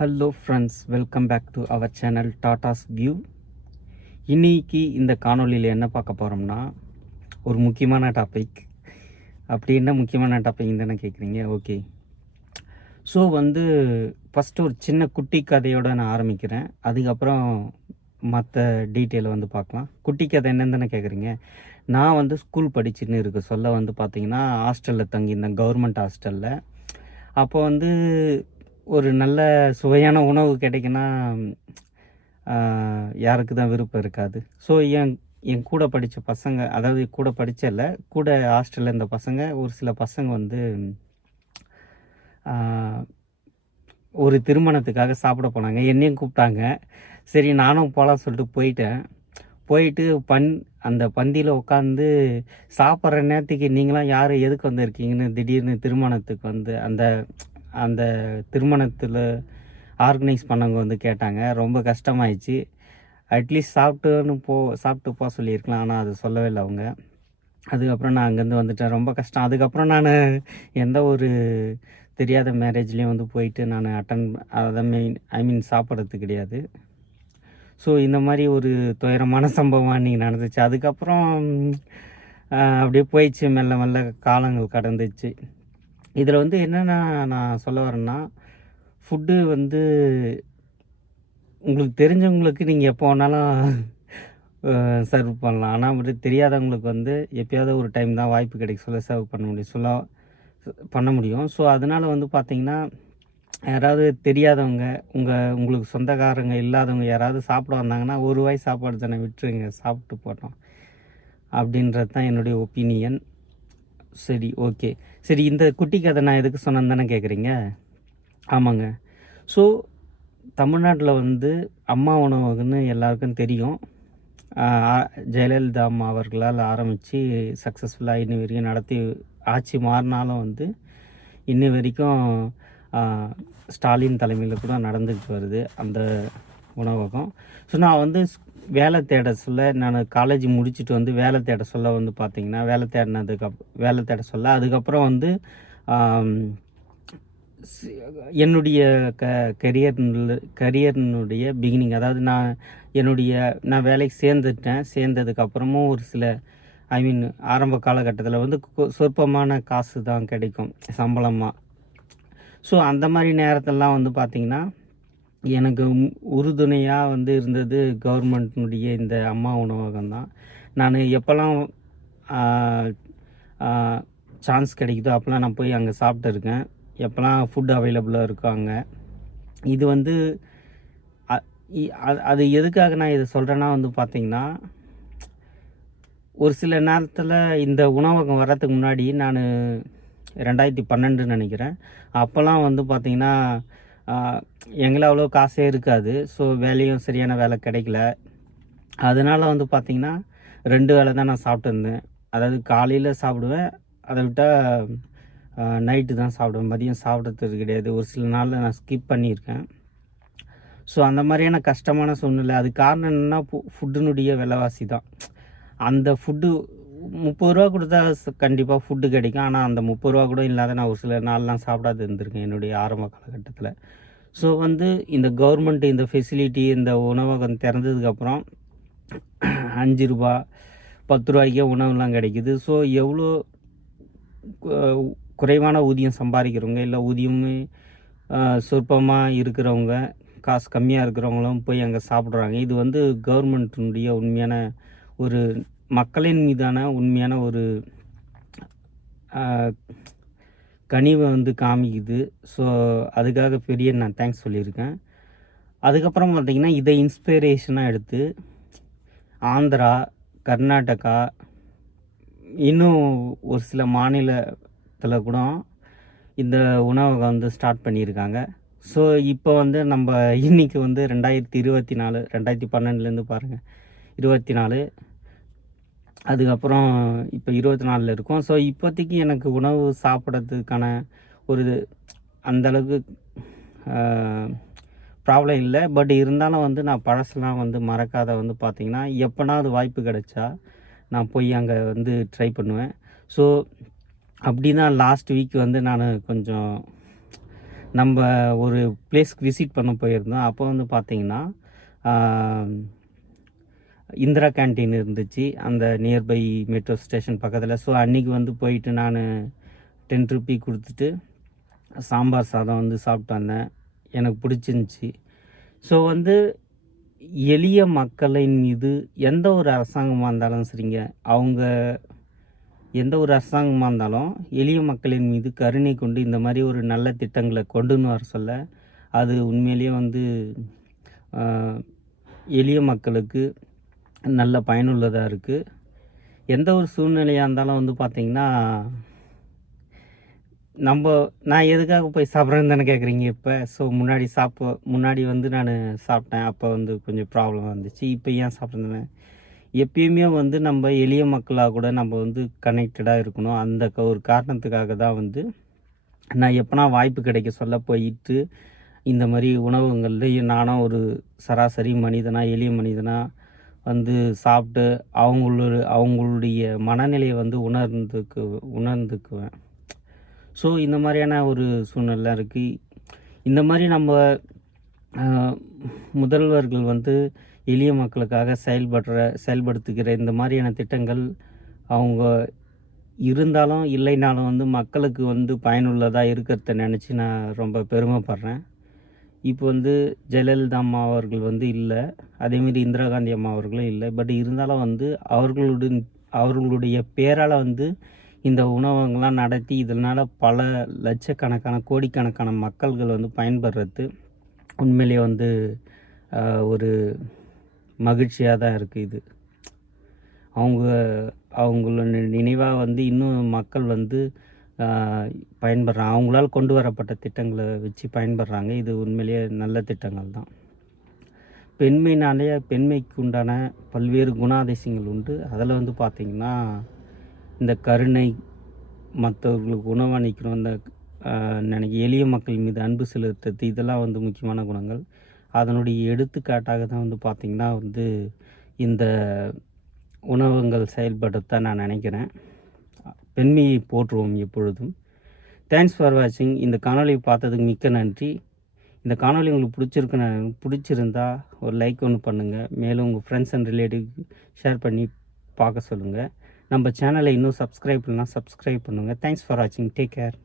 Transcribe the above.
Hello friends, welcome back to our channel Tata's view. இன்னைக்கு இந்த காணொளியில் என்ன பார்க்க போகிறோம்னா, ஒரு முக்கியமான டாபிக். அப்படி என்ன முக்கியமான டாபிக் தானே கேட்குறீங்க? ஓகே. ஸோ ஃபஸ்ட்டு ஒரு சின்ன குட்டி கதையோடு நான் ஆரம்பிக்கிறேன். அதுக்கப்புறம் மற்ற டீட்டெயிலை பார்க்கலாம். குட்டி கதை என்னன்னு தானே கேட்குறீங்க? நான் ஸ்கூல் படிச்சுன்னு இருக்க சொல்ல பார்த்தீங்கன்னா ஹாஸ்டலில் தங்கியிருந்தேன், கவர்மெண்ட் ஹாஸ்டலில். அப்போ ஒரு நல்ல சுவையான உணவு கிடைக்குன்னா யாருக்கு தான் விருப்பம் இருக்காது. ஸோ என் கூட படித்த பசங்க, அதாவது கூட படித்தல, கூட ஹாஸ்டலில் இருந்த பசங்க, ஒரு சில பசங்க ஒரு திருமணத்துக்காக சாப்பிட போனாங்க. என்னையும் கூப்பிட்டாங்க. சரி நானும் போகலாம் சொல்லிட்டு போயிட்டு அந்த பந்தியில் உட்காந்து சாப்பிட்ற நேரத்துக்கு நீங்களாம் யார் எதுக்கு வந்திருக்கீங்கன்னு திடீர்னு திருமணத்துக்கு அந்த அந்த திருமணத்தில் ஆர்கனைஸ் பண்ணவங்க கேட்டாங்க. ரொம்ப கஷ்டமாயிடுச்சு. அட்லீஸ்ட் சாப்பிட்டு போக சொல்லியிருக்கலாம், ஆனால் அது சொல்லவே இல்லை அவங்க. அதுக்கப்புறம் நான் அங்கேருந்து வந்துட்டேன். ரொம்ப கஷ்டம். அதுக்கப்புறம் நான் எந்த ஒரு தெரியாத மேரேஜ்லேயும் போயிட்டு நான் ஐ மீன் சாப்பிட்றது கிடையாது. ஸோ இந்த மாதிரி ஒரு துயரமான சம்பவம் அன்றைக்கி நடந்துச்சு. அதுக்கப்புறம் அப்படியே போயிடுச்சு, மெல்ல மெல்ல காலங்கள் கடந்துச்சு. இதில் என்னென்னா நான் சொல்ல வரேன்னா, ஃபுட்டு உங்களுக்கு தெரிஞ்சவங்களுக்கு நீங்கள் எப்போ வேணாலும் சர்வ் பண்ணலாம். ஆனால் தெரியாதவங்களுக்கு எப்போயாவது ஒரு டைம் தான் வாய்ப்பு கிடைக்க சர்வ் பண்ண முடியும். ஸோ அதனால் பார்த்தீங்கன்னா, யாராவது தெரியாதவங்க, உங்களுக்கு சொந்தக்காரங்க இல்லாதவங்க யாராவது சாப்பிட வந்தாங்கன்னா, ஒரு வாய் சாப்பாடு தானே, விட்டுருங்க, சாப்பிட்டு போட்டோம் அப்படின்றது தான் என்னுடைய ஒப்பீனியன். சரி, ஓகே. சரி, இந்த குட்டி கதை நான் எதுக்கு சொன்னேன்னு தானே கேட்குறீங்க? ஆமாங்க. ஸோ தமிழ்நாட்டில் அம்மா உணவகம்னு எல்லாருக்கும் தெரியும். ஜெயலலிதா அம்மா அவர்களால் ஆரம்பித்து சக்ஸஸ்ஃபுல்லாக இன்னி வரைக்கும் நடத்தி, ஆட்சி மாறினாலும் இன்னி வரைக்கும் ஸ்டாலின் தலைமையில் கூட நடந்துக்கிட்டு வருது அந்த உணவகம். ஸோ நான் வேலை தேட சொல்ல, நான் காலேஜ் முடிச்சுட்டு வேலை தேட சொல்ல பார்த்திங்கன்னா, வேலை தேட சொல்ல அதுக்கப்புறம் என்னுடைய கரியர்னுடைய பிகினிங், அதாவது நான் வேலைக்கு சேர்ந்ததுக்கப்புறமும் ஒரு சில ஆரம்ப காலகட்டத்தில் சொற்பமான காசு தான் கிடைக்கும் சம்பளமாக. ஸோ அந்த மாதிரி நேரத்திலலாம் பார்த்திங்கன்னா, எனக்கு உறுதுணையாக இருந்தது கவர்மெண்ட்னுடைய இந்த அம்மா உணவகம் தான். நான் எப்போல்லாம் சான்ஸ் கிடைக்குதோ அப்போல்லாம் நான் போய் அங்கே சாப்பிட்டுருக்கேன். எப்போல்லாம் ஃபுட் அவைலபிளாக இருக்கோ அங்கே. இது அது எதுக்காக நான் இதை சொல்கிறேன்னா பார்த்திங்கன்னா, ஒரு சில நேரத்தில் இந்த உணவகம் வர்றதுக்கு முன்னாடி நான் 2012 நினைக்கிறேன். அப்போல்லாம் பார்த்திங்கன்னா, எங்களை அவ்வளோ காசே இருக்காது. ஸோ வேலையும் சரியான வேலை கிடைக்கல. அதனால் பார்த்திங்கன்னா 2 வேளை தான் நான் சாப்பிட்டுருந்தேன். அதாவது காலையில் சாப்பிடுவேன், அதை விட்டால் நைட்டு தான் சாப்பிடுவேன். மதியம் சாப்பிட்றது கிடையாது. ஒரு சில நாளில் நான் ஸ்கிப் பண்ணியிருக்கேன். ஸோ அந்த மாதிரியான கஷ்டமான சூழ்நிலை. அது காரணம் என்னென்னா, ஃபுட்டினுடைய விலைவாசி தான். அந்த ஃபுட்டு 30 ரூபா கொடுத்தா கண்டிப்பாக ஃபுட்டு கிடைக்கும். ஆனால் அந்த 30 ரூபா கூட இல்லாத நான் ஒரு சில நாள்லாம் சாப்பிடாது இருந்திருக்கேன் என்னுடைய ஆரம்ப காலகட்டத்தில். ஸோ இந்த கவர்மெண்ட் இந்த ஃபெசிலிட்டி, இந்த உணவகம் திறந்ததுக்கப்புறம் 5 ரூபா 10 ரூபாய்க்கே உணவுலாம் கிடைக்குது. ஸோ எவ்வளோ குறைவான ஊதியம் சம்பாதிக்கிறவங்க, இல்லை ஊதியமே சொற்பமாக இருக்கிறவங்க, காசு கம்மியாக இருக்கிறவங்களும் போய் அங்கே சாப்பிட்றாங்க. இது கவர்மெண்ட்டினுடைய உண்மையான ஒரு மக்களின் மீதான உண்மையான ஒரு கனிவை காமிக்குது. ஸோ அதுக்காக பெரிய நான் தேங்க்ஸ் சொல்லியிருக்கேன். அதுக்கப்புறம் பார்த்திங்கன்னா, இதை இன்ஸ்பிரேஷனாக எடுத்து ஆந்திரா, கர்நாடகா, இன்னும் ஒரு சில மாநிலத்தில் கூட இந்த உணவகம் ஸ்டார்ட் பண்ணியிருக்காங்க. ஸோ இப்போ நம்ம இன்றைக்கி 2024, 2012 பாருங்கள், 24, அதுக்கப்புறம் இப்போ 24 இருக்கும். ஸோ இப்போதைக்கு எனக்கு உணவு சாப்பிட்றதுக்கான ஒரு அந்தளவுக்கு ப்ராப்ளம் இல்லை. பட் இருந்தாலும் நான் பழசெல்லாம் மறக்காத பார்த்திங்கன்னா, எப்போனாவது வாய்ப்பு கிடைச்சா நான் போய் அங்கே ட்ரை பண்ணுவேன். ஸோ அப்படி தான் லாஸ்ட் வீக் நான் கொஞ்சம் நம்ம ஒரு பிளேஸ்க்கு விசிட் பண்ண போயிருந்தோம். அப்போ வந்து பார்த்திங்கன்னா இந்திரா கேன்டீன் இருந்துச்சு அந்த நியர்பை மெட்ரோ ஸ்டேஷன் பக்கத்தில். ஸோ அன்றைக்கி வந்து போயிட்டு நான் 10 ரூபி கொடுத்துட்டு சாம்பார் சாதம் வந்து சாப்பிட்டு வந்தேன். எனக்கு பிடிச்சிருந்துச்சி. ஸோ வந்து எளிய மக்களின் மீது எந்த ஒரு அரசாங்கமாக இருந்தாலும் சரிங்க, அவங்க எந்த ஒரு அரசாங்கமாக இருந்தாலும் எளிய மக்களின் மீது கருணை கொண்டு இந்த மாதிரி ஒரு நல்ல திட்டங்களை கொண்டுன்னு வர சொல்ல, அது உண்மையிலேயே வந்து எளிய மக்களுக்கு நல்ல பயனுள்ளதாக இருக்குது. எந்த ஒரு சூழ்நிலையாக இருந்தாலும் வந்து பார்த்திங்கன்னா, நான் எதுக்காக போய் சாப்பிட்றேன்னு தானே கேட்குறீங்க இப்போ. ஸோ முன்னாடி வந்து நான் சாப்பிட்டேன். அப்போ வந்து கொஞ்சம் ப்ராப்ளம் வந்துச்சு. இப்போ ஏன் சாப்பிட்றேன்னு, எப்பயுமே வந்து நம்ம எளிய மக்களாக கூட நம்ம வந்து கனெக்டடாக இருக்கணும். அந்த ஒரு காரணத்துக்காக தான் வந்து நான் எப்போனா வாய்ப்பு கிடைக்க சொல்ல போயிட்டு இந்த மாதிரி உணவகங்கள்லேயும் நானும் ஒரு சராசரி மனிதனாக, எளிய மனிதனாக வந்து சாப்பிட்டு அவங்களுடைய மனநிலையை வந்து உணர்ந்துக்குவேன். ஸோ இந்த மாதிரியான ஒரு சூழ்நிலை இருக்குது. இந்த மாதிரி நம்ம முதல்வர்கள் வந்து எளிய மக்களுக்காக செயல்படுத்துகிற இந்த மாதிரியான திட்டங்கள் அவங்க இருந்தாலும் இல்லைனாலும் வந்து மக்களுக்கு வந்து பயனுள்ளதாக இருக்கிறத நினச்சி நான் ரொம்ப பெருமைப்படுறேன். இப்போ வந்து ஜெயலலிதா அம்மா அவர்கள் வந்து இல்லை, அதேமாரி இந்திரா காந்தி அம்மா அவர்களும் இல்லை. பட் இருந்தாலும் வந்து அவர்களுடைய பேரால் வந்து இந்த உணவகங்கள்லாம் நடத்தி இதனால் பல லட்சக்கணக்கான கோடிக்கணக்கான மக்கள்கள் வந்து பயன்படுறது உண்மையிலேயே வந்து ஒரு மகிழ்ச்சியாக தான் இருக்குது. இது அவங்களோட நினைவாக வந்து இன்னும் மக்கள் வந்து பயன்படுறாங்க. அவங்களால் கொண்டு வரப்பட்ட திட்டங்களை வச்சு பயன்படுறாங்க. இது உண்மையிலேயே நல்ல திட்டங்கள் தான். பெண்மைக்கு உண்டான பல்வேறு குணாதிசயங்கள் உண்டு. அதில் வந்து பார்த்திங்கன்னா இந்த கருணை, மற்றவர்களுக்கு உணவளிக்கணும், இந்த எளிய மக்கள் மீது அன்பு செலுத்துறது, இதெல்லாம் வந்து முக்கியமான குணங்கள். அதனுடைய எடுத்துக்காட்டாக தான் வந்து பார்த்திங்கன்னா வந்து இந்த உணவகங்கள் செயல்படுத்த நான் நினைக்கிறேன். பெண்மையை போற்றுவோம் எப்பொழுதும். தேங்க்ஸ் ஃபார் வாட்சிங். இந்த காணொலியை பார்த்ததுக்கு மிக்க நன்றி. இந்த காணொலி உங்களுக்கு பிடிச்சிருந்தா ஒரு லைக் ஒன்று பண்ணுங்கள். மேலும் உங்கள் ஃப்ரெண்ட்ஸ் அண்ட் ரிலேட்டிவ் ஷேர் பண்ணி பார்க்க சொல்லுங்கள். நம்ம சேனலை இன்னும் சப்ஸ்கிரைப் பண்ணலாம், சப்ஸ்கிரைப் பண்ணுங்கள். தேங்க்ஸ் ஃபார் வாட்சிங். Take care.